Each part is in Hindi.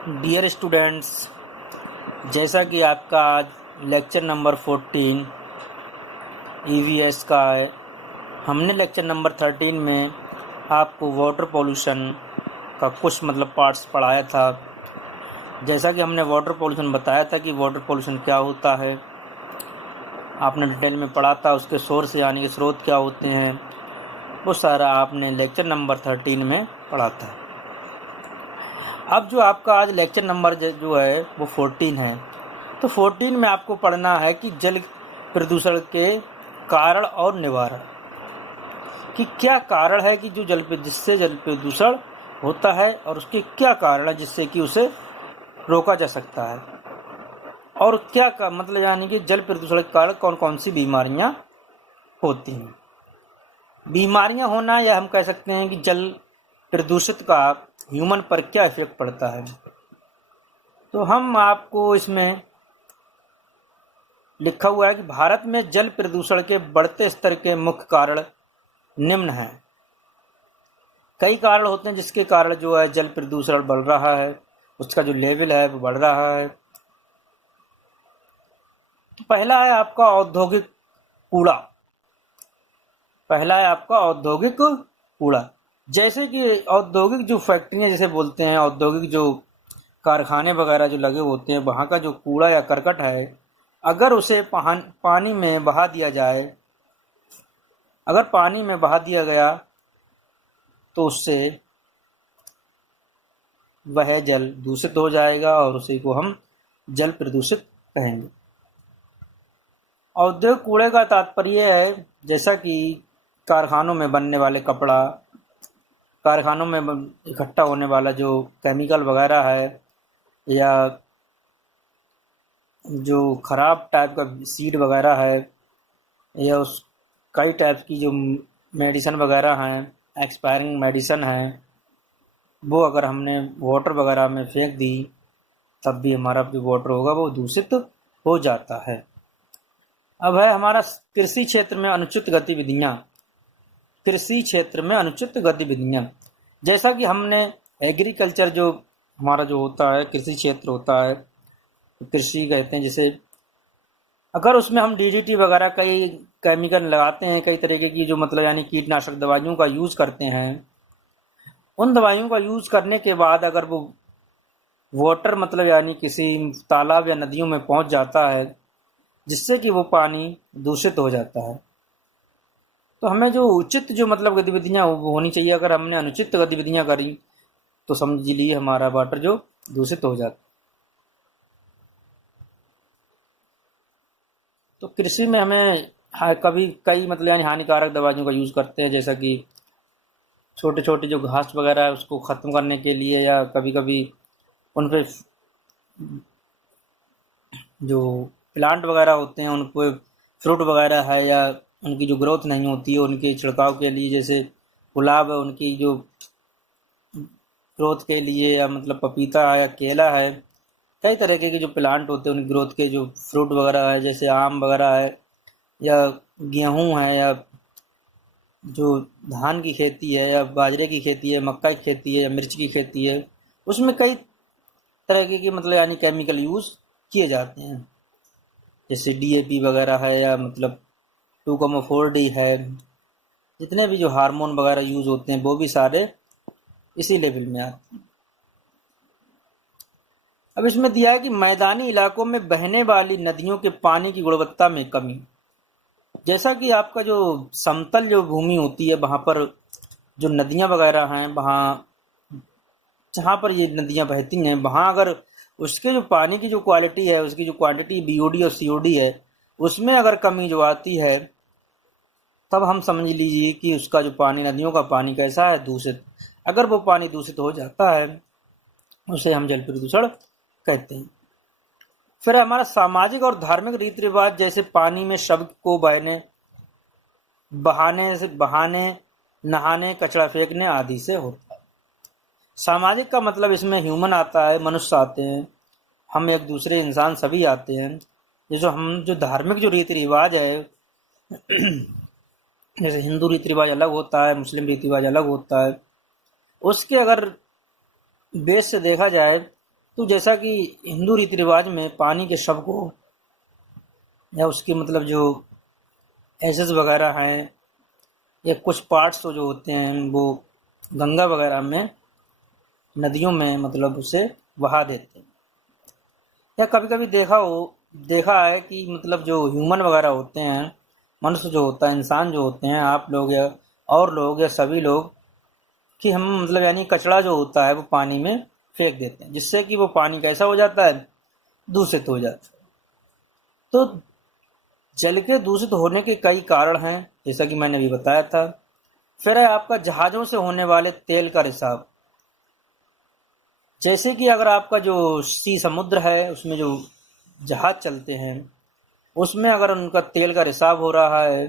डियर स्टूडेंट्स, जैसा कि आपका आज लेक्चर नंबर 14 ईवीएस का है। हमने लेक्चर नंबर 13 में आपको वाटर पोल्यूशन का कुछ पार्ट्स पढ़ाया था। जैसा कि हमने वाटर पोल्यूशन बताया था कि वाटर पोल्यूशन क्या होता है, आपने डिटेल में पढ़ा था। उसके सोर्स यानी कि स्रोत क्या होते हैं, वो सारा आपने लेक्चर नंबर 13 में पढ़ा था। अब जो आपका आज लेक्चर नंबर जो है वो 14 है। तो 14 में आपको पढ़ना है कि जल प्रदूषण के कारण और निवारण, कि क्या कारण है कि जिससे जल प्रदूषण होता है और उसके क्या कारण है जिससे कि उसे रोका जा सकता है, और क्या का यानी कि जल प्रदूषण के कारण कौन कौन सी बीमारियां होती हैं। बीमारियां होना, या हम कह सकते हैं कि जल प्रदूषित का ह्यूमन पर क्या इफेक्ट पड़ता है। तो हम आपको इसमें लिखा हुआ है कि भारत में जल प्रदूषण के बढ़ते स्तर के मुख्य कारण निम्न हैं। कई कारण होते हैं जिसके कारण जो है जल प्रदूषण बढ़ रहा है, उसका जो लेवल है वो बढ़ रहा है। तो पहला है आपका औद्योगिक कूड़ा। जैसे कि औद्योगिक जो फैक्ट्रियां जैसे बोलते हैं, औद्योगिक जो कारखाने वगैरह जो लगे होते हैं, वहाँ का जो कूड़ा या करकट है, अगर उसे पानी में बहा दिया जाए, अगर पानी में बहा दिया गया तो उससे वह जल दूषित हो जाएगा और उसी को हम जल प्रदूषित कहेंगे। औद्योगिक कूड़े का तात्पर्य है जैसा कि कारखानों में बनने वाले कपड़ा, कारखानों में इकट्ठा होने वाला जो केमिकल वगैरह है, या जो खराब टाइप का सीड वगैरह है, या उस कई टाइप की जो मेडिसिन वगैरह हैं, एक्सपायरिंग मेडिसिन है, वो अगर हमने वाटर वगैरह में फेंक दी तब भी हमारा जो वाटर होगा वो दूषित हो जाता है। अब है हमारा कृषि क्षेत्र में अनुचित गतिविधियां। जैसा कि हमने एग्रीकल्चर जो हमारा जो होता है, कृषि क्षेत्र होता है, कृषि कहते हैं जिसे, अगर उसमें हम डीडीटी वगैरह कई केमिकल लगाते हैं, कई तरीके की जो यानी कीटनाशक दवाइयों का यूज करते हैं, उन दवाइयों का यूज करने के बाद अगर वो वाटर यानी किसी तालाब या नदियों में पहुंच जाता है, जिससे कि वो पानी दूषित हो जाता है। तो हमें जो उचित जो गतिविधियां होनी चाहिए, अगर हमने अनुचित गतिविधियां करी तो समझ लीजिए हमारा वाटर जो दूषित हो जाता। तो कृषि में हमें कभी कई यानी हानिकारक दवाइयों का यूज करते हैं, जैसा कि छोटे छोटे जो घास वगैरह है उसको ख़त्म करने के लिए, या कभी कभी उन पे जो प्लांट वगैरह होते हैं उन पर फ्रूट वगैरह है या उनकी जो ग्रोथ नहीं होती है उनके छिड़काव के लिए, जैसे गुलाब है उनकी जो ग्रोथ के लिए, या पपीता है या केला है, कई तरह के जो प्लांट होते हैं उनकी ग्रोथ के जो फ्रूट वगैरह है, जैसे आम वगैरह है, या गेहूं है, या जो धान की खेती है, या बाजरे की खेती है, मक्का की खेती है, या मिर्च की खेती है, उसमें कई तरह के यानी केमिकल यूज़ किए जाते हैं, जैसे डीएपी वगैरह है, या 2,4-D है। जितने भी जो हार्मोन वगैरह यूज़ होते हैं वो भी सारे इसी लेवल में आते हैं। अब इसमें दिया है कि मैदानी इलाकों में बहने वाली नदियों के पानी की गुणवत्ता में कमी। जैसा कि आपका जो समतल जो भूमि होती है, वहाँ पर जो नदियाँ वगैरह हैं, वहाँ जहाँ पर ये नदियाँ बहती हैं, वहाँ अगर उसके जो पानी की जो क्वालिटी है, उसकी जो क्वांटिटी बीओडी और सीओडी है, उसमें अगर कमी जो आती है, तब हम समझ लीजिए कि उसका जो पानी, नदियों का पानी कैसा है, दूषित। अगर वो पानी दूषित हो जाता है उसे हम जल प्रदूषण कहते हैं। फिर हमारा सामाजिक और धार्मिक रीति रिवाज, जैसे पानी में शव को बहाने, नहाने, कचरा फेंकने आदि से होता है। सामाजिक का इसमें ह्यूमन आता है, मनुष्य आते हैं, हम एक दूसरे इंसान सभी आते हैं। जो धार्मिक जो रीति रिवाज है, जैसे हिंदू रीति रिवाज अलग होता है, मुस्लिम रीति रिवाज अलग होता है, उसके अगर बेस से देखा जाए तो जैसा कि हिंदू रीति रिवाज में पानी के शव को या उसके मतलब जो एसेस वगैरह हैं या कुछ पार्ट्स तो जो होते हैं वो गंगा वगैरह में, नदियों में मतलब उसे बहा देते हैं। या कभी कभी देखा है कि मतलब जो ह्यूमन वगैरह होते हैं, मनुष्य जो होता है, इंसान जो होते हैं, आप लोग या और लोग या सभी लोग, कि हम मतलब यानी कचरा जो होता है वो पानी में फेंक देते हैं, जिससे कि वो पानी कैसा हो जाता है, दूषित हो जाता है। तो जल के दूषित होने के कई कारण हैं, जैसा कि मैंने अभी बताया था। फिर है आपका जहाज़ों से होने वाले तेल का रिसाव। जैसे कि अगर आपका जो समुद्र है उसमें जो जहाज चलते हैं उसमें अगर उनका तेल का रिसाव हो रहा है,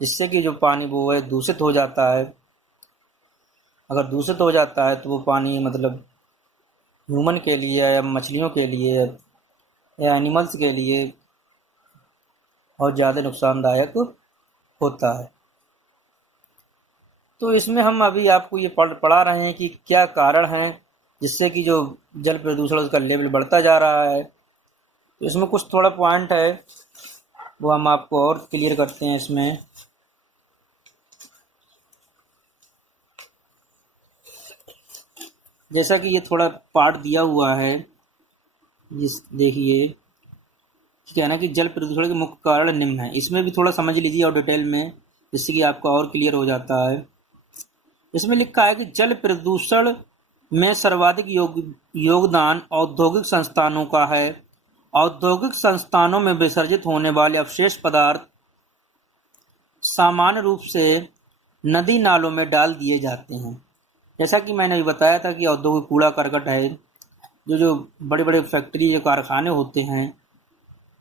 जिससे कि जो पानी वो है दूषित हो जाता है। अगर दूषित हो जाता है तो वो पानी मतलब ह्यूमन के लिए या मछलियों के लिए या एनिमल्स के लिए बहुत ज़्यादा नुकसानदायक होता है। तो इसमें हम अभी आपको ये पढ़ा रहे हैं कि क्या कारण हैं जिससे कि जो जल प्रदूषण उसका लेवल बढ़ता जा रहा है। तो इसमें कुछ थोड़ा पॉइंट है वो हम आपको और क्लियर करते हैं इसमें। जैसा कि ये थोड़ा पार्ट दिया हुआ है, जिस देखिए क्या है ना कि जल प्रदूषण के मुख्य कारण निम्न है। इसमें भी थोड़ा समझ लीजिए और डिटेल में, जिससे कि आपका और क्लियर हो जाता है। इसमें लिखा है कि जल प्रदूषण में सर्वाधिक योगदान औद्योगिक संस्थानों का है। औद्योगिक संस्थानों में विसर्जित होने वाले अवशेष पदार्थ सामान्य रूप से नदी नालों में डाल दिए जाते हैं। जैसा कि मैंने अभी बताया था कि औद्योगिक कूड़ा करकट है, जो बड़े बड़े फैक्ट्री या कारखाने होते हैं,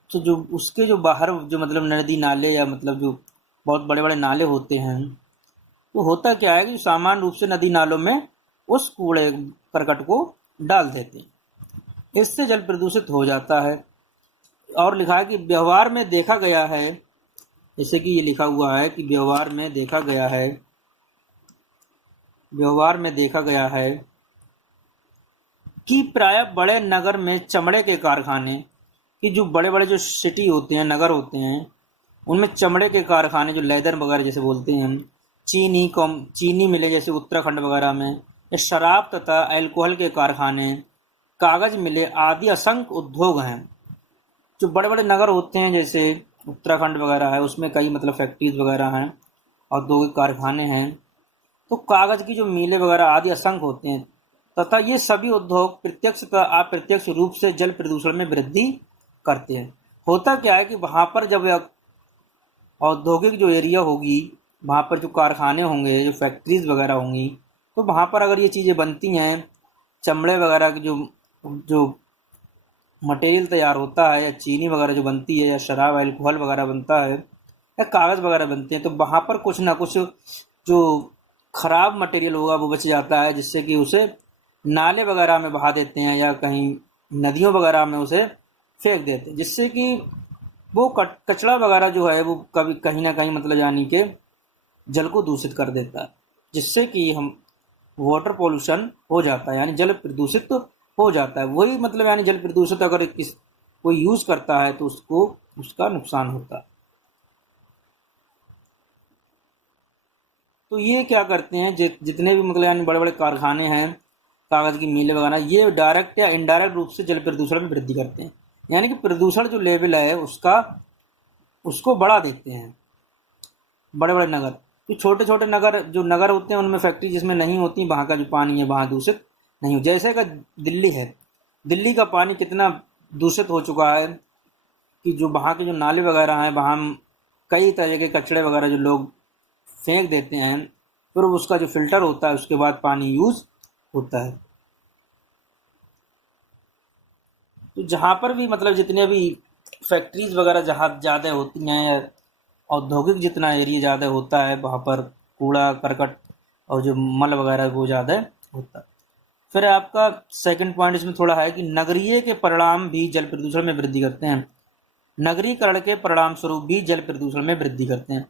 तो जो उसके जो बाहर जो मतलब नदी नाले या मतलब जो बहुत बड़े बड़े नाले होते हैं, तो होता क्या है कि सामान्य रूप से नदी नालों में उस कूड़े करकट को डाल देते हैं। इससे जल प्रदूषित हो जाता है। और लिखा है कि व्यवहार में देखा गया है, जैसे कि ये लिखा हुआ है कि व्यवहार में देखा गया है कि प्राय बड़े नगर में चमड़े के कारखाने, कि जो बड़े बड़े जो सिटी होते हैं, नगर होते हैं, उनमें चमड़े के कारखाने जो लेदर वगैरह जैसे बोलते हैं हम, चीनी मिले जैसे उत्तराखंड वगैरह में, या शराब तथा अल्कोहल के कारखाने, कागज मिले आदि असंख्य उद्योग हैं। जो बड़े बड़े नगर होते हैं जैसे उत्तराखंड वगैरह है, उसमें कई मतलब फैक्ट्रीज वगैरह हैं, औद्योगिक कारखाने हैं, तो कागज की जो मिलें वगैरह आदि असंख्य होते हैं, तथा ये सभी उद्योग प्रत्यक्ष तथा अप्रत्यक्ष रूप से जल प्रदूषण में वृद्धि करते हैं। होता क्या है कि वहाँ पर जब औद्योगिक जो एरिया होगी, वहाँ पर जो कारखाने होंगे, जो फैक्ट्रीज वगैरह होंगी, तो वहाँ पर अगर ये चीज़ें बनती हैं, चमड़े वगैरह की जो मटेरियल तैयार होता है, या चीनी वगैरह जो बनती है, या शराब अल्कोहल वगैरह बनता है, या कागज़ वगैरह बनते हैं, तो वहाँ पर कुछ ना कुछ जो खराब मटेरियल होगा वो बच जाता है, जिससे कि उसे नाले वगैरह में बहा देते हैं या कहीं नदियों वगैरह में उसे फेंक देते हैं, जिससे कि वो कचरा वगैरह जो है वो कभी कहीं ना कहीं मतलब यानी कि जल को दूषित कर देता है, जिससे कि हम वाटर पोल्यूशन हो जाता है, यानी जल प्रदूषित हो जाता है। वही मतलब यानी जल प्रदूषित अगर कोई यूज़ करता है तो उसको उसका नुकसान होता है। तो ये क्या करते हैं, जितने भी मतलब यानी बड़े बड़े कारखाने हैं, कागज़ की मिलें वगैरह, ये डायरेक्ट या इनडायरेक्ट रूप से जल प्रदूषण में वृद्धि करते हैं, यानी कि प्रदूषण जो लेवल है उसको बढ़ा देते हैं। बड़े बड़े नगर, तो छोटे छोटे नगर होते हैं, उनमें फैक्ट्री जिसमें नहीं होती, वहाँ का जो पानी है वहाँ दूषित नहीं हो। जैसे का दिल्ली है, दिल्ली का पानी कितना दूषित हो चुका है कि जो वहाँ के जो नाले वगैरह हैं, वहाँ कई तरह के कचड़े वगैरह जो लोग फेंक देते हैं, फिर उसका जो फिल्टर होता है उसके बाद पानी यूज़ होता है। तो जहाँ पर भी मतलब जितने भी फैक्ट्रीज वगैरह जहाँ ज़्यादा होती हैं, औद्योगिक जितना एरिया ज़्यादा होता है, वहाँ पर कूड़ा करकट और जो मल वगैरह वो ज़्यादा होता है। फिर आपका सेकंड पॉइंट इसमें थोड़ा है कि नगरीय के परिणाम भी जल प्रदूषण में वृद्धि करते हैं। नगरीकरण के परिणाम स्वरूप भी जल प्रदूषण में वृद्धि करते हैं।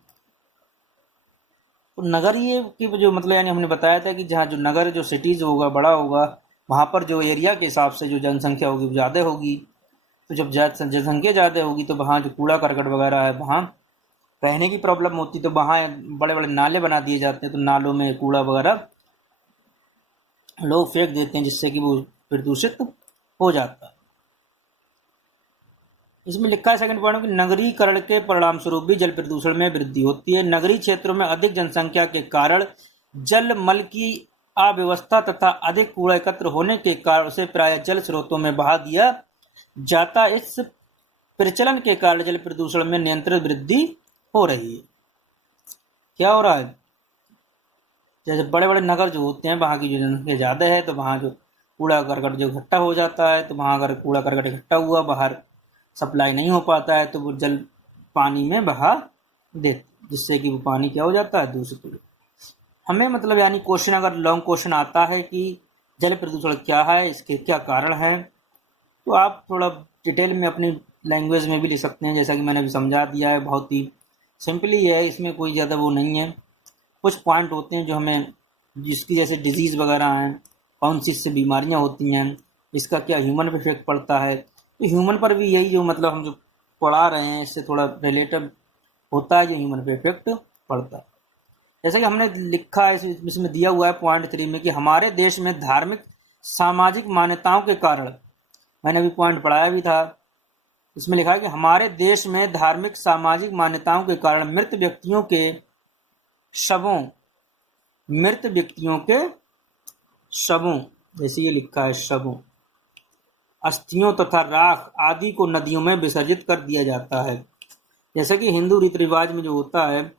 तो नगरीय की जो मतलब यानी हमने बताया था कि जहाँ जो नगर जो सिटीज़ होगा, बड़ा होगा, वहाँ पर जो एरिया के हिसाब से जो जनसंख्या होगी वो ज़्यादा होगी। तो जब जनसंख्या ज़्यादा होगी तो वहाँ जो कूड़ा करकट वगैरह है वहाँ रहने की प्रॉब्लम होती, तो वहाँ बड़े बड़े नाले बना दिए जाते हैं, तो नालों में कूड़ा वगैरह लोग फेंक देते हैं, जिससे कि वो प्रदूषित हो जाता है। इसमें लिखा है सेकंड पॉइंट कि नगरीकरण के परिणाम स्वरूप भी जल प्रदूषण में वृद्धि होती है। नगरीय क्षेत्रों में अधिक जनसंख्या के कारण जल मल की अव्यवस्था तथा अधिक कूड़ा एकत्र होने के कारण उसे प्राय जल स्रोतों में बहा दिया जाता। इस प्रचलन के कारण जल प्रदूषण में नियंत्रित वृद्धि हो रही है। क्या हो रहा है, जैसे बड़े बड़े नगर जो होते हैं वहाँ की जो जनसंख्या ज़्यादा है, तो वहाँ जो कूड़ा करकट जो इकट्ठा हो जाता है, तो वहाँ अगर कूड़ा करकट इकट्ठा हुआ, बाहर सप्लाई नहीं हो पाता है, तो वो जल पानी में बहा देते, जिससे कि वो पानी क्या हो जाता है, दूषित हो जाता है। हमें मतलब यानी क्वेश्चन अगर लॉन्ग क्वेश्चन आता है कि जल प्रदूषण क्या है, इसके क्या कारण है, तो आप थोड़ा डिटेल में अपनी लैंग्वेज में भी ले सकते हैं, जैसा कि मैंने अभी समझा दिया है। बहुत ही सिंपली है, इसमें कोई ज़्यादा वो नहीं है। कुछ पॉइंट होते हैं जो हमें, जिसकी जैसे डिजीज़ वगैरह हैं, कौन सी इससे बीमारियां होती हैं, इसका क्या ह्यूमन पे इफेक्ट पड़ता है, तो ह्यूमन पर भी यही जो मतलब हम जो पढ़ा रहे हैं इससे थोड़ा रिलेटेड होता है, जो ह्यूमन पे इफेक्ट पड़ता है। जैसे कि हमने लिखा है, इसमें दिया हुआ है पॉइंट 3 में कि हमारे देश में धार्मिक सामाजिक मान्यताओं के कारण, मैंने अभी पॉइंट पढ़ाया भी था, इसमें लिखा है कि हमारे देश में धार्मिक सामाजिक मान्यताओं के कारण मृत व्यक्तियों के शवों, जैसे ये लिखा है शवों, अस्थियों तथा राख आदि को नदियों में विसर्जित कर दिया जाता है। जैसा कि हिंदू रीति रिवाज में जो होता है,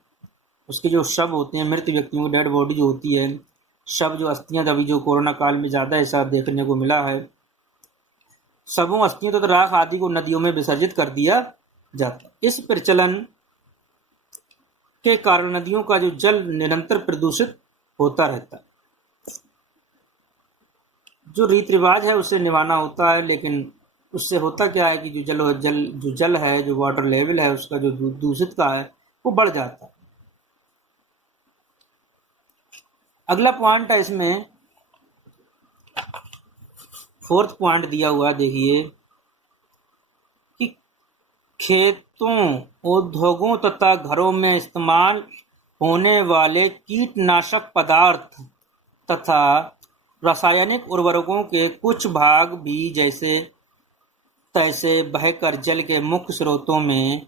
उसके जो शव होते हैं, मृत व्यक्तियों की डेड बॉडी जो होती है, शव जो अस्थियां, अभी जो कोरोना काल में ज़्यादा ऐसा देखने को मिला है, शवों अस्थियों तथा राख आदि को नदियों में विसर्जित कर दिया जाता है। इस प्रचलन के कारण नदियों का जो जल निरंतर प्रदूषित होता रहता है। जो रीति रिवाज है उसे निभाना होता है, लेकिन उससे होता क्या है कि जो जल है, जो वाटर लेवल है, उसका जो दूषित का है वो बढ़ जाता है। अगला पॉइंट है, इसमें 4th पॉइंट दिया हुआ, देखिए कि खेतों, उद्योगों तथा घरों में इस्तेमाल होने वाले कीटनाशक पदार्थ तथा रासायनिक उर्वरकों के कुछ भाग भी जैसे तैसे बहकर जल के मुख्य स्रोतों में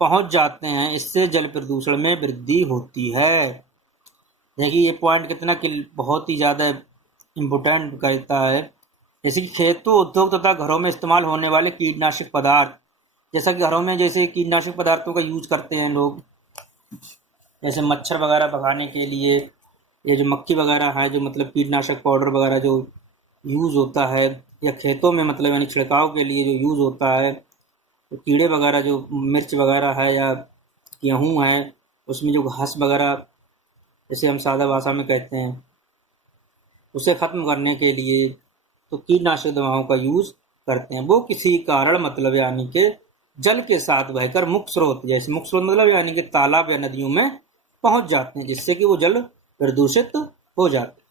पहुंच जाते हैं। इससे जल प्रदूषण में वृद्धि होती है। देखिए ये पॉइंट कितना कि बहुत ही ज़्यादा इम्पोर्टेंट करता है। जैसे कि खेतों, उद्योग तथा घरों में इस्तेमाल होने वाले कीटनाशक पदार्थ, जैसा कि घरों में जैसे कीटनाशक पदार्थों का यूज करते हैं लोग, जैसे मच्छर वगैरह भगाने के लिए, ये जो मक्खी वगैरह है, जो मतलब कीटनाशक पाउडर वगैरह जो यूज़ होता है, या खेतों में मतलब यानी छिड़काव के लिए जो यूज़ होता है, तो कीड़े वगैरह जो मिर्च वगैरह है या गेहूँ है, उसमें जो घास वगैरह, जैसे हम सादा भाषा में कहते हैं, उसे ख़त्म करने के लिए तो कीटनाशक दवाओं का यूज़ करते हैं। वो किसी कारण मतलब यानी कि जल के साथ बहकर मुख्य स्रोत, जैसे मुख्य स्रोत मतलब यानी कि तालाब या नदियों में पहुंच जाते हैं, जिससे कि वो जल प्रदूषित हो जाते हैं।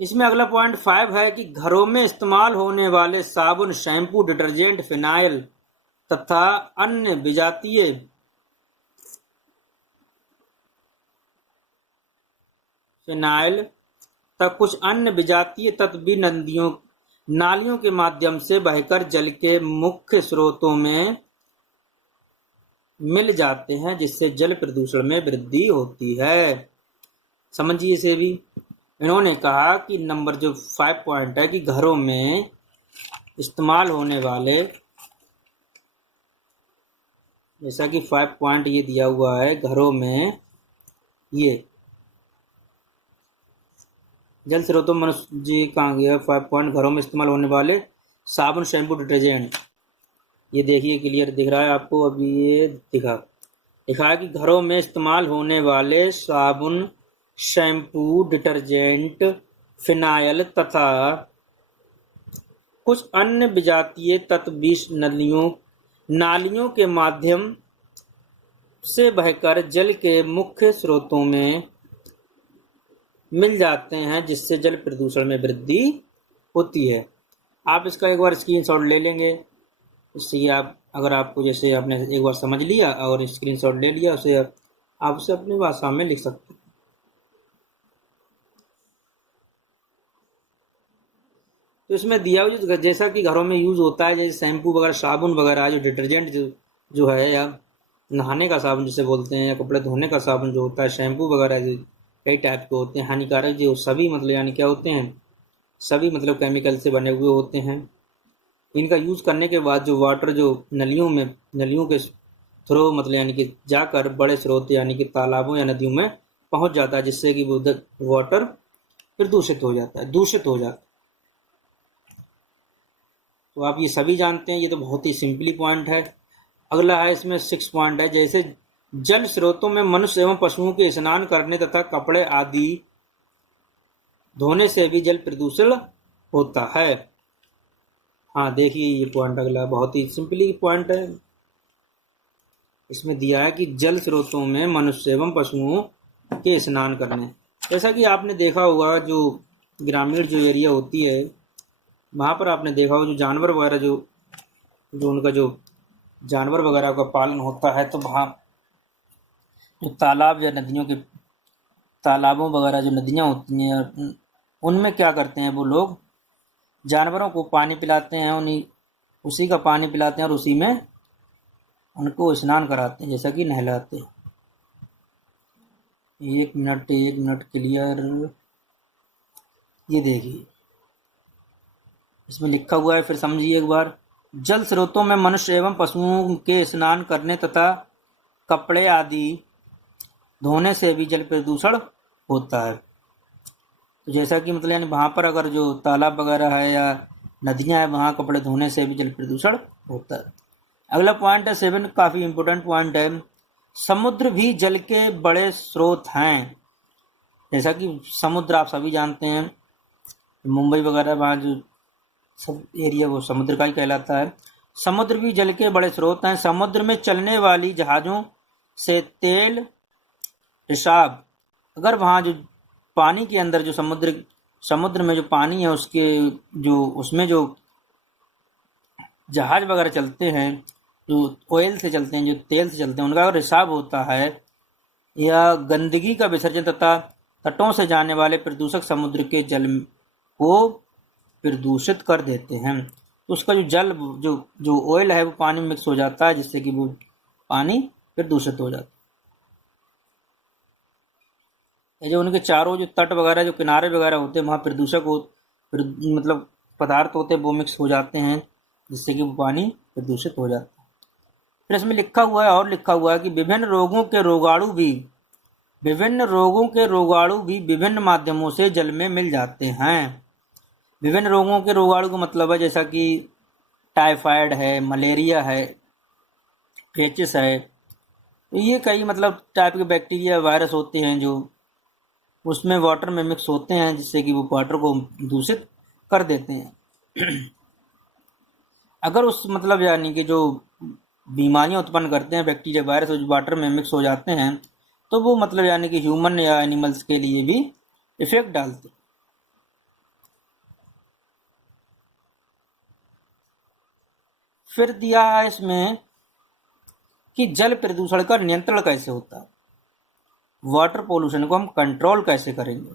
इसमें अगला पॉइंट 5 है कि घरों में इस्तेमाल होने वाले साबुन, शैम्पू, डिटर्जेंट, फिनाइल तथा अन्य विजातीय कुछ अन्य विजातीय तत्व भी नालियों के माध्यम से बहकर जल के मुख्य स्रोतों में मिल जाते हैं, जिससे जल प्रदूषण में वृद्धि होती है। समझिए इसे भी। इन्होंने कहा कि नंबर जो 5 पॉइंट है कि घरों में इस्तेमाल होने वाले, जैसा कि 5 पॉइंट ये दिया हुआ है, घरों में ये जल स्रोतों मनुष्य जी कहाँ गया 5 पॉइंट, घरों में इस्तेमाल होने वाले साबुन, शैम्पू, डिटर्जेंट, ये देखिए क्लियर दिख रहा है आपको, अभी ये दिखा है कि घरों में इस्तेमाल होने वाले साबुन, शैम्पू, डिटर्जेंट, फिनाइल तथा कुछ अन्य विजातीय तत्व भी नालियों के माध्यम से बहकर जल के मुख्य स्रोतों में मिल जाते हैं, जिससे जल प्रदूषण में वृद्धि होती है। आप इसका एक बार स्क्रीनशॉट ले लेंगे। इससे आप, अगर आपको, जैसे आपने एक बार समझ लिया और स्क्रीनशॉट ले लिया, उसे आप उसे अपनी भाषा में लिख सकते हैं। तो इसमें दिया हुआ जैसा कि घरों में यूज़ होता है, जैसे शैम्पू वगैरह, साबुन वगैरह, जो डिटर्जेंट जो है, या नहाने का साबुन जिसे बोलते हैं, या कपड़े धोने का साबुन जो होता है, शैम्पू वगैरह जो कई टाइप के होते हैं हानिकारक, जो सभी मतलब यानी क्या होते हैं, सभी मतलब केमिकल से बने हुए होते हैं। इनका यूज़ करने के बाद जो वाटर जो नलियों के थ्रू मतलब यानी कि जाकर बड़े स्रोत यानी कि तालाबों या नदियों में पहुंच जाता है, जिससे कि वो वाटर फिर दूषित हो जाता है। तो आप ये सभी जानते हैं, ये तो बहुत ही सिंपली पॉइंट है। अगला है, इसमें 6 पॉइंट है, जैसे जल स्रोतों में मनुष्य एवं पशुओं के स्नान करने तथा कपड़े आदि धोने से भी जल प्रदूषण होता है। हाँ, देखिए ये पॉइंट अगला बहुत ही सिंपली पॉइंट है। इसमें दिया है कि जल स्रोतों में मनुष्य एवं पशुओं के स्नान करने, जैसा कि आपने देखा होगा, जो ग्रामीण जो एरिया होती है, वहाँ पर आपने देखा होगा जो जानवर वगैरह जो उनका जो जानवर वगैरह का पालन होता है, तो वहाँ जो तालाब या नदियों के तालाबों वगैरह जो नदियाँ होती हैं, उनमें क्या करते हैं, वो लोग जानवरों को पानी पिलाते हैं, उसी का पानी पिलाते हैं और उसी में उनको स्नान कराते हैं, जैसा कि नहलाते हैं। 1 मिनट क्लियर। ये देखिए इसमें लिखा हुआ है, फिर समझिए एक बार। जल स्रोतों में मनुष्य एवं पशुओं के स्नान करने तथा कपड़े आदि धोने से भी जल प्रदूषण होता है। तो जैसा कि मतलब यानी वहाँ पर अगर जो तालाब वगैरह है या नदियाँ हैं, वहाँ कपड़े धोने से भी जल प्रदूषण होता है। अगला पॉइंट है 7, काफ़ी इम्पोर्टेंट पॉइंट है। समुद्र भी जल के बड़े स्रोत हैं। जैसा कि समुद्र आप सभी जानते हैं, मुंबई वगैरह वहाँ जो सब एरिया वो समुद्र का ही कहलाता है। समुद्र भी जल के बड़े स्रोत हैं। समुद्र में चलने वाली जहाज़ों से तेल, रिसाव, अगर वहाँ जो पानी के अंदर जो समुद्र में जो पानी है, उसके जो उसमें जो जहाज वगैरह चलते हैं, जो ऑयल से चलते हैं, जो तेल से चलते हैं, उनका अगर रिसाव होता है, या गंदगी का विसर्जन तथा तटों से जाने वाले प्रदूषक समुद्र के जल को प्रदूषित कर देते हैं। तो उसका जो जल जो ऑयल है वो पानी में मिक्स हो जाता है, जिससे कि वो पानी प्रदूषित हो जाता है। जो उनके चारों जो तट वगैरह जो किनारे वगैरह होते हैं, वहाँ प्रदूषक मतलब पदार्थ होते हैं, वो मिक्स हो जाते हैं, जिससे कि वो पानी प्रदूषित हो जाता है। फिर इसमें लिखा हुआ है कि विभिन्न रोगों के रोगाणु भी विभिन्न माध्यमों से जल में मिल जाते हैं। विभिन्न रोगों के रोगाणु का मतलब है, जैसा कि टाइफाइड है, मलेरिया है, पेचिस है, तो ये कई मतलब टाइप के बैक्टीरिया वायरस होते हैं जो उसमें वाटर में मिक्स होते हैं, जिससे कि वो वाटर को दूषित कर देते हैं। अगर उस मतलब यानी कि जो बीमारियां उत्पन्न करते हैं बैक्टीरिया वायरस जो वाटर में मिक्स हो जाते हैं, तो वो मतलब यानी कि ह्यूमन या एनिमल्स के लिए भी इफेक्ट डालते हैं। फिर दिया है इसमें कि जल प्रदूषण का नियंत्रण कैसे होता है, वाटर पोल्यूशन को हम कंट्रोल कैसे करेंगे।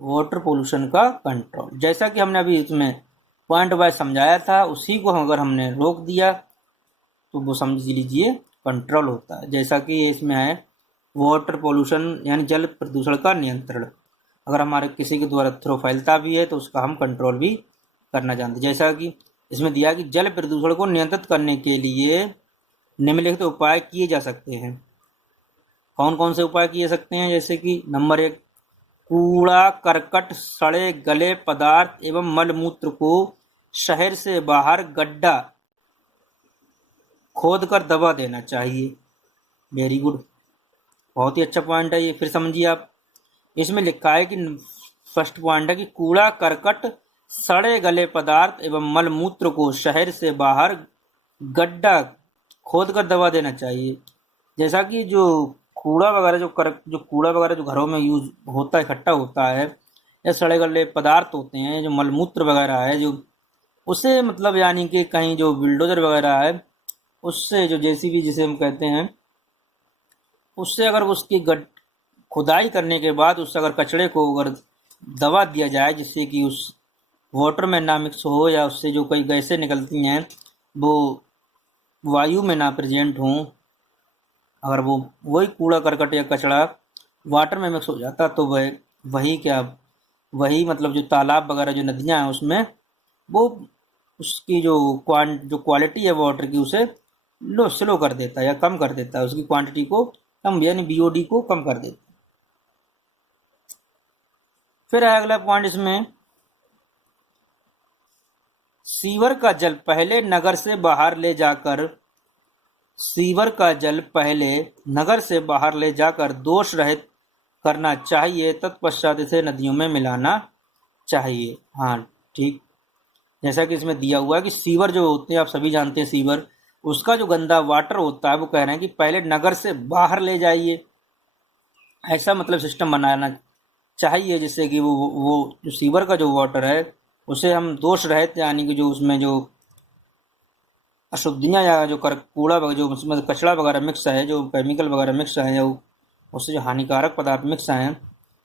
वाटर पोल्यूशन का कंट्रोल, जैसा कि हमने अभी इसमें पॉइंट वाइज समझाया था, उसी को अगर हमने रोक दिया तो वो समझ लीजिए कंट्रोल होता है। जैसा कि इसमें है वाटर पोल्यूशन यानी जल प्रदूषण का नियंत्रण, अगर हमारे किसी के द्वारा थ्रो फैलता भी है तो उसका हम कंट्रोल भी करना जानते हैं। जैसा कि इसमें दिया कि जल प्रदूषण को नियंत्रित करने के लिए निम्नलिखित उपाय किए जा सकते हैं। कौन कौन से उपाय किए सकते हैं, जैसे कि नंबर 1, कूड़ा करकट, सड़े गले पदार्थ एवं मलमूत्र को शहर से बाहर गड्ढा खोद कर दबा देना चाहिए। वेरी गुड, बहुत ही अच्छा पॉइंट है ये। फिर समझिए आप, इसमें लिखा है कि फर्स्ट पॉइंट है कि कूड़ा करकट, सड़े गले पदार्थ एवं मलमूत्र को शहर से बाहर गड्ढा खोद कर दबा देना चाहिए। जैसा कि जो कूड़ा वगैरह जो कूड़ा वगैरह जो घरों में यूज होता है, इकट्ठा होता है, या सड़े गले पदार्थ होते हैं, जो मलमूत्र वगैरह है, जो उसे मतलब यानी कि कहीं जो बिल्डोजर वगैरह है, उससे जो जेसीबी जिसे हम कहते हैं, उससे अगर उसकी खुदाई करने के बाद उससे अगर कचड़े को अगर दबा दिया जाए, जिससे कि उस वाटर में ना मिक्स हो, या उससे जो कई गैसें निकलती हैं वो वायु में ना प्रेजेंट हों, अगर वो वही कूड़ा करकट या कचरा वाटर में मिक्स हो जाता तो वही मतलब जो तालाब वगैरह जो नदियाँ हैं उसमें वो उसकी जो क्वालिटी है वाटर की, उसे स्लो कर देता है या कम कर देता है, उसकी क्वांटिटी को कम यानी बीओडी को कम कर देता है। फिर है अगला पॉइंट इसमें, सीवर का जल पहले नगर से बाहर ले जाकर दोष रहित करना चाहिए, तत्पश्चात इसे नदियों में मिलाना चाहिए। हाँ ठीक, जैसा कि इसमें दिया हुआ है कि सीवर जो होते हैं, आप सभी जानते हैं सीवर, उसका जो गंदा वाटर होता है वो कह रहे हैं कि पहले नगर से बाहर ले जाइए, ऐसा मतलब सिस्टम बनाना चाहिए, जिससे कि वो जो सीवर का जो वाटर है उसे हम दोष रहित यानी कि जो उसमें जो अशुद्धियाँ या जो कूड़ा वगैरह जो उसमें कचरा वगैरह मिक्स है, जो केमिकल वगैरह मिक्स है, या उससे जो हानिकारक पदार्थ मिक्स हैं,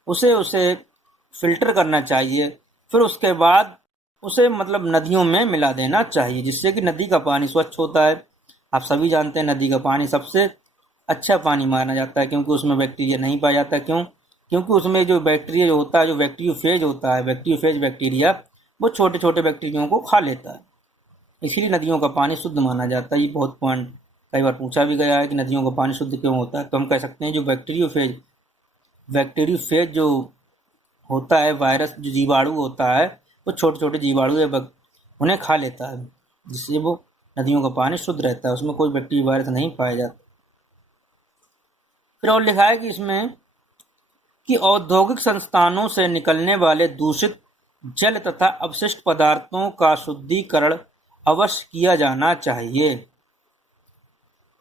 उसे फिल्टर करना चाहिए। फिर उसके बाद उसे मतलब नदियों में मिला देना चाहिए, जिससे कि नदी का पानी स्वच्छ होता है। आप सभी जानते हैं नदी का पानी सबसे अच्छा पानी माना जाता है, क्योंकि उसमें बैक्टीरिया नहीं पाया जाता। क्योंकि उसमें जो बैक्टीरिया जो होता है, जो बैक्टीरियोफेज होता है, बैक्टीरियोफेज बैक्टीरिया वो छोटे छोटे बैक्टीरियों को खा लेता है, इसीलिए नदियों का पानी शुद्ध माना जाता है। ये बहुत पॉइंट कई बार पूछा भी गया है कि नदियों का पानी शुद्ध क्यों होता है, तो हम कह सकते हैं जो बैक्टीरियोफेज जो होता है, वायरस जो जीवाणु होता है, वो छोटे छोटे जीवाणु या उन्हें खा लेता है, जिससे वो नदियों का पानी शुद्ध रहता है, उसमें कोई बैक्टीरिया वायरस नहीं पाया जाता। फिर और लिखा है कि इसमें कि औद्योगिक संस्थानों से निकलने वाले दूषित जल तथा अपशिष्ट पदार्थों का शुद्धिकरण अवश्य किया जाना चाहिए।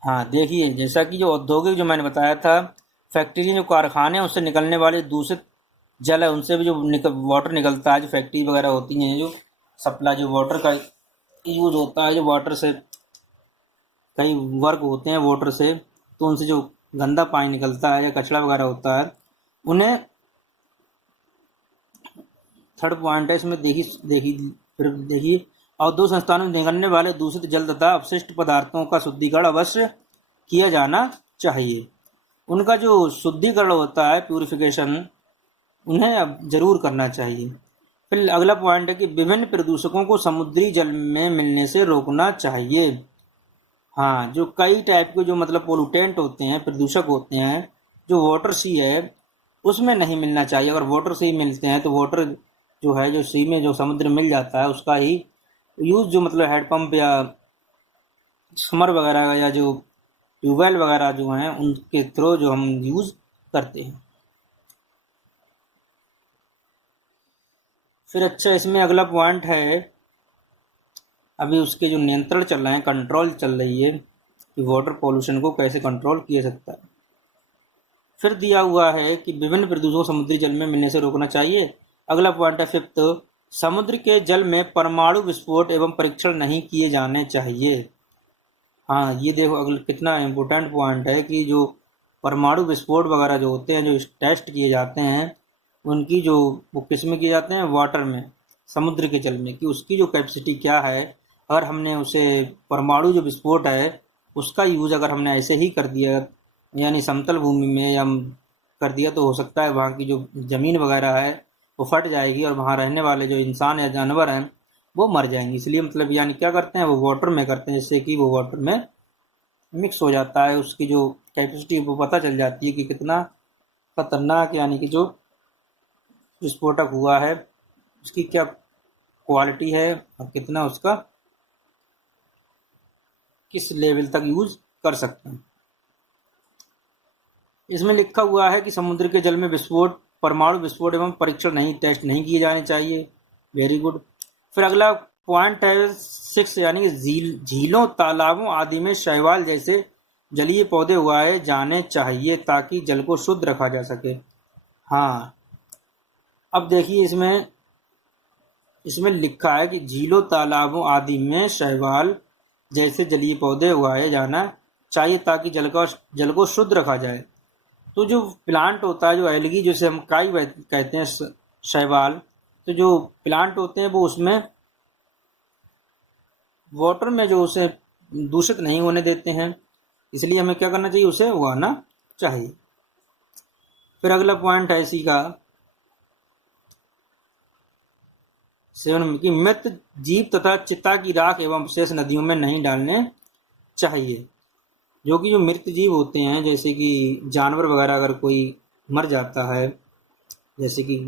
हाँ देखिए, जैसा कि जो औद्योगिक जो मैंने बताया था, फैक्ट्री जो कारखाने उससे निकलने वाले दूषित जल है, उनसे भी जो वाटर निकलता है, जो फैक्ट्री वगैरह होती हैं, जो सप्लाई जो वाटर का यूज होता है, जो वाटर से कई वर्क होते हैं वाटर से, तो उनसे जो गंदा पानी निकलता है या कचरा वगैरह होता है, उन्हें थर्ड पॉइंट है इसमें देखिए औद्योगिक संस्थानों में निकलने वाले दूषित जल तथा अपशिष्ट पदार्थों का शुद्धिकरण अवश्य किया जाना चाहिए। उनका जो शुद्धिकरण होता है, प्यूरिफिकेशन, उन्हें अब जरूर करना चाहिए। फिर अगला पॉइंट है कि विभिन्न प्रदूषकों को समुद्री जल में मिलने से रोकना चाहिए। हाँ, जो कई टाइप के जो मतलब पोल्यूटेंट होते हैं, प्रदूषक होते हैं, जो वाटर सी है उसमें नहीं मिलना चाहिए। अगर वाटर से ही मिलते हैं तो वाटर जो है जो सी में जो समुद्र मिल जाता है उसका ही यूज़ जो मतलब हेडपम्प या समर वगैरह या जो ट्यूबवेल वगैरह जो हैं उनके थ्रू जो हम यूज़ करते हैं। फिर अच्छा, इसमें अगला पॉइंट है, अभी उसके जो नियंत्रण चल रहे हैं, कंट्रोल चल रही है कि वाटर पोल्यूशन को कैसे कंट्रोल किया सकता है। फिर दिया हुआ है कि विभिन्न प्रदूषकों समुद्री जल में मिलने से रोकना चाहिए। अगला पॉइंट है फिफ्थ, समुद्र के जल में परमाणु विस्फोट एवं परीक्षण नहीं किए जाने चाहिए। हाँ, ये देखो अगला कितना इम्पोर्टेंट पॉइंट है कि जो परमाणु विस्फोट वगैरह जो होते हैं, जो टेस्ट किए जाते हैं, उनकी जो वो किस में किए जाते हैं, वाटर में, समुद्र के जल में, कि उसकी जो कैपेसिटी क्या है। अगर हमने उसे परमाणु जो विस्फोट है उसका यूज अगर हमने ऐसे ही कर दिया, यानी समतल भूमि में या कर दिया, तो हो सकता है वहाँ की जो ज़मीन वगैरह है वो फट जाएगी और वहाँ रहने वाले जो इंसान या जानवर हैं वो मर जाएंगे। इसलिए मतलब यानी क्या करते हैं, वो वाटर में करते हैं, जिससे कि वो वाटर में मिक्स हो जाता है, उसकी जो कैपेसिटी वो पता चल जाती है कि कितना खतरनाक यानी कि जो विस्फोटक हुआ है उसकी क्या क्वालिटी है और कितना उसका किस लेवल तक यूज कर सकते हैं। इसमें लिखा हुआ है कि समुद्र के जल में विस्फोट, परमाणु विस्फोट एवं परीक्षण नहीं, टेस्ट नहीं किए जाने चाहिए। Very good. फिर अगला पॉइंट है 6, यानी कि झीलों तालाबों आदि में शैवाल जैसे जलीय पौधे उगाए जाने चाहिए ताकि जल को शुद्ध रखा जा सके। हाँ, अब देखिए इसमें इसमें लिखा है कि झीलों तालाबों आदि में शैवाल जैसे जलीय पौधे उगाए जाना चाहिए ताकि जल को शुद्ध रखा जाए। तो जो प्लांट होता है, जो एल्गी जिसे हम काई कहते हैं, शैवाल, तो जो प्लांट होते हैं वो उसमें वाटर में जो उसे दूषित नहीं होने देते हैं, इसलिए हमें क्या करना चाहिए, उसे उगाना चाहिए। फिर अगला पॉइंट है इसी का 7 की मृत जीव तथा चिता की राख एवं अवशेष नदियों में नहीं डालने चाहिए। जो कि जो मृत जीव होते हैं, जैसे कि जानवर वगैरह अगर कोई मर जाता है, जैसे कि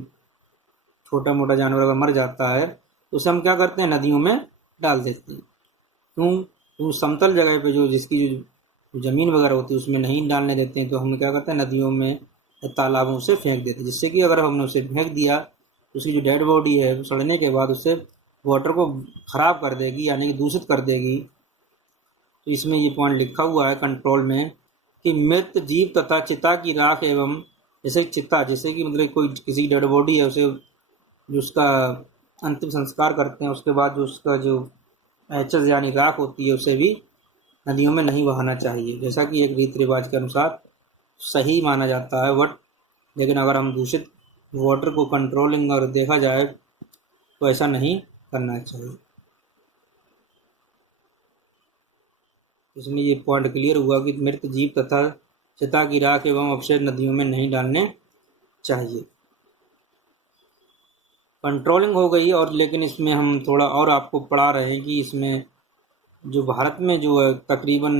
छोटा मोटा जानवर अगर मर जाता है तो उसे हम क्या करते हैं, नदियों में डाल देते हैं। क्यों समतल जगह पे जो जिसकी जो ज़मीन वगैरह होती है उसमें नहीं डालने देते हैं, तो हम क्या करते हैं, नदियों में तालाबों से फेंक देते हैं, जिससे कि अगर हमने उसे फेंक दिया तो उसकी जो डेड बॉडी है सड़ने के बाद उससे वाटर को ख़राब कर देगी, यानी कि दूषित कर देगी। तो इसमें ये पॉइंट लिखा हुआ है कंट्रोल में कि मृत जीव तथा चिता की राख एवं जैसे चिता, जैसे कि मतलब कोई किसी डेड बॉडी है उसे जो उसका अंतिम संस्कार करते हैं, उसके बाद जो उसका जो एचेस यानी राख होती है उसे भी नदियों में नहीं बहाना चाहिए, जैसा कि एक रीति रिवाज के अनुसार सही माना जाता है। बट लेकिन अगर हम दूषित वाटर को कंट्रोलिंग और देखा जाए तो ऐसा नहीं करना चाहिए। इसमें ये पॉइंट क्लियर हुआ कि मृत जीव तथा चिता की राख एवं अवशेष नदियों में नहीं डालने चाहिए। कंट्रोलिंग हो गई, और लेकिन इसमें हम थोड़ा और आपको पढ़ा रहे हैं कि इसमें जो भारत में जो है तकरीबन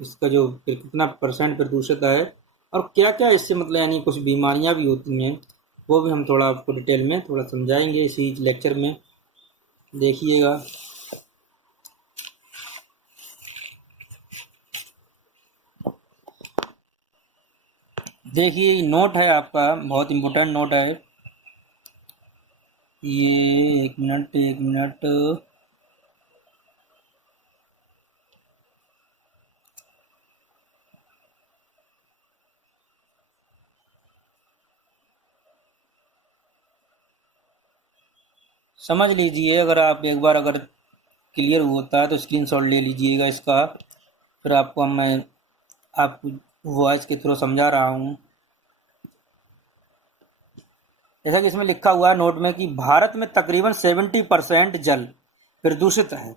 इसका जो कितना % प्रदूषित है और क्या क्या इससे मतलब यानी कुछ बीमारियां भी होती हैं, वो भी हम थोड़ा आपको डिटेल में थोड़ा समझाएंगे इसी लेक्चर में, देखिएगा। देखिए नोट है आपका, बहुत इम्पोर्टेंट नोट है ये। एक मिनट समझ लीजिए। अगर आप एक बार अगर क्लियर होता है तो स्क्रीनशॉट ले लीजिएगा इसका, फिर आपको मैं आपको वॉइस के थ्रू समझा रहा हूँ। जैसा कि इसमें लिखा हुआ है नोट में कि भारत में तकरीबन 70% जल प्रदूषित है।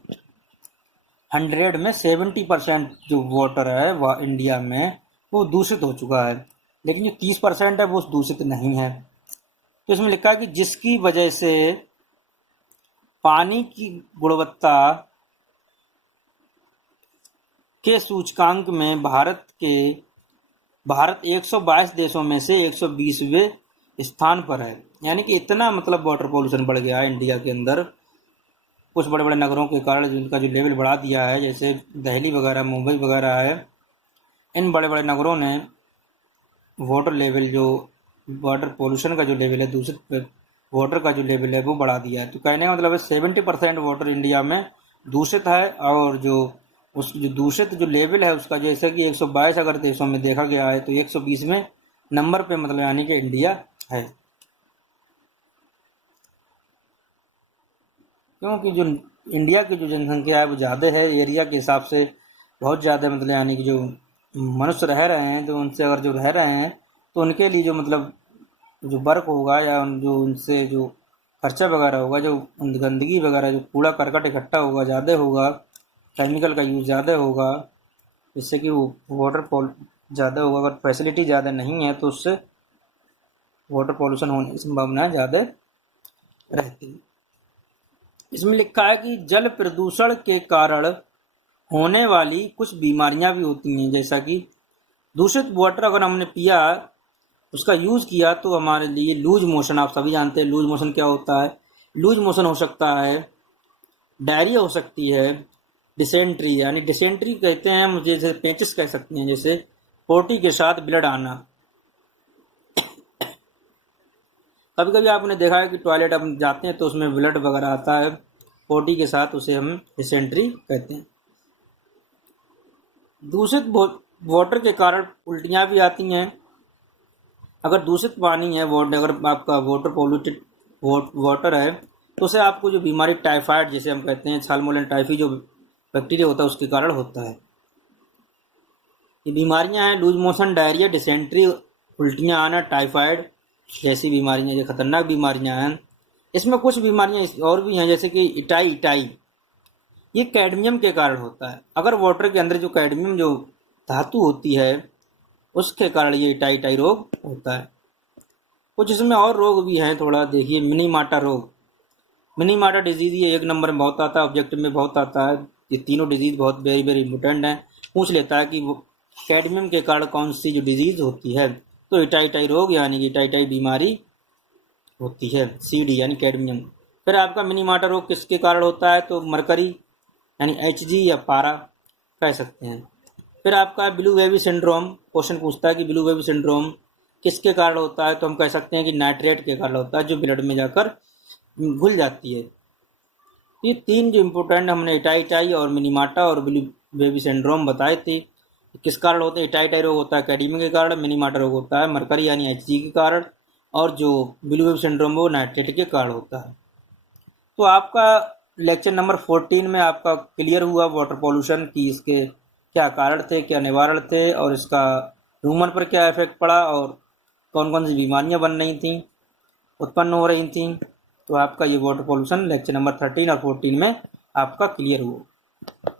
100 में 70% जो वाटर है वह इंडिया में वो दूषित हो चुका है, लेकिन जो 30% है वो दूषित नहीं है। तो इसमें लिखा है कि जिसकी वजह से पानी की गुणवत्ता के सूचकांक में भारत 122 देशों में से 120वें स्थान पर है। यानी कि इतना मतलब वाटर पोल्यूशन बढ़ गया है इंडिया के अंदर, कुछ बड़े बड़े नगरों के कारण जिनका जो लेवल बढ़ा दिया है, जैसे दिल्ली वगैरह, मुंबई वगैरह है, इन बड़े बड़े नगरों ने वाटर लेवल जो वाटर पोल्यूशन का जो लेवल है, दूषित वाटर का जो लेवल है वो बढ़ा दिया है। तो कहने का मतलब है 70% वाटर इंडिया में दूषित है, और जो उसकी जो दूषित जो लेवल है उसका जैसे कि 122 अगर देशों में देखा गया है तो 120वें नंबर पे मतलब यानी कि इंडिया है। क्योंकि जो इंडिया की जो जनसंख्या है वो ज़्यादा है, एरिया के हिसाब से बहुत ज़्यादा, मतलब यानी कि जो मनुष्य रह रहे हैं तो उनसे अगर जो रह रहे हैं तो उनके लिए जो मतलब जो वर्क होगा या जो उनसे जो खर्चा वगैरह होगा, जो गंदगी वगैरह जो कूड़ा करकट इकट्ठा होगा ज़्यादा होगा, केमिकल का यूज़ ज़्यादा होगा, जिससे कि वो वाटर ज़्यादा होगा। अगर फैसिलिटी ज़्यादा नहीं है तो उससे वाटर पॉल्यूशन होने की संभावना ज़्यादा रहती है। इसमें लिखा है कि जल प्रदूषण के कारण होने वाली कुछ बीमारियां भी होती हैं, जैसा कि दूषित वाटर अगर हमने पिया, उसका यूज़ किया, तो हमारे लिए लूज मोशन, आप सभी जानते हैं लूज मोशन क्या होता है। लूज मोशन हो सकता है, डायरिया हो सकती है, डिसेंट्री, यानी डिसेंट्री कहते हैं मुझे, जैसे पेचिस कह सकते हैं, जैसे पोटी के साथ ब्लड आना। कभी कभी आपने देखा है कि टॉयलेट आप जाते हैं तो उसमें ब्लड वगैरह आता है, 40 के साथ उसे हम डिसेंट्री कहते हैं। दूषित वाटर के कारण उल्टियाँ भी आती हैं। अगर दूषित पानी है, अगर आपका वाटर पोल्यूटेड वाटर है, तो उसे आपको जो बीमारी टाइफाइड जिसे हम कहते हैं, साल्मोनेला टाइफी जो बैक्टीरिया होता है उसके कारण होता है। ये बीमारियां हैं लूज मोशन, डायरिया, डिसेंट्री, उल्टियाँ आना, टाइफाइड जैसी बीमारियां, जो खतरनाक बीमारियां हैं। इसमें कुछ बीमारियां और भी हैं, जैसे कि इटाई, ये कैडमियम के कारण होता है। अगर वाटर के अंदर जो कैडमियम जो धातु होती है उसके कारण ये इटाई रोग होता है। कुछ इसमें और रोग भी हैं, थोड़ा देखिए। मिनीमाटा रोग, मिनीमाटा डिजीज, ये 1 नंबर में बहुत आता है, ऑब्जेक्टिव में बहुत आता है। ये तीनों डिजीज बहुत वेरी वेरी इंपॉर्टेंट हैं। पूछ लेता है कि वो कैडमियम के कारण कौन सी जो डिजीज होती है, तो इटाई रोग यानी कि इटाई बीमारी होती है, CD यानी कैडमियम। फिर आपका मिनीमाटा रोग किसके कारण होता है, तो मरकरी यानी Hg या पारा कह सकते हैं। फिर आपका ब्लू बेबी सिंड्रोम, क्वेश्चन पूछता है कि ब्लू बेबी सिंड्रोम किसके कारण होता है, तो हम कह सकते हैं कि नाइट्रेट के कारण होता है, जो ब्लड में जाकर घुल जाती है। ये 3 जो इम्पोर्टेंट हमने इटाई और मिनीमाटा और ब्लू बेबी सिंड्रोम बताए थे। किस कारण होते हैं, इटाई रोग होता है कैडमियम के कारण, मिनीमाटा रोग होता है मरकरी यानी Hg के कारण, और जो ब्लू बेबी सिंड्रोम वो नाइट्रेट के कारण होता है। तो आपका लेक्चर नंबर 14 में आपका क्लियर हुआ वाटर पॉल्यूशन की इसके क्या कारण थे, क्या निवारण थे, और इसका ह्यूमन पर क्या इफेक्ट पड़ा, और कौन कौन सी बीमारियां बन रही थी, उत्पन्न हो रही थी। तो आपका ये वाटर पॉल्यूशन लेक्चर नंबर 13 और 14 में आपका क्लियर हुआ।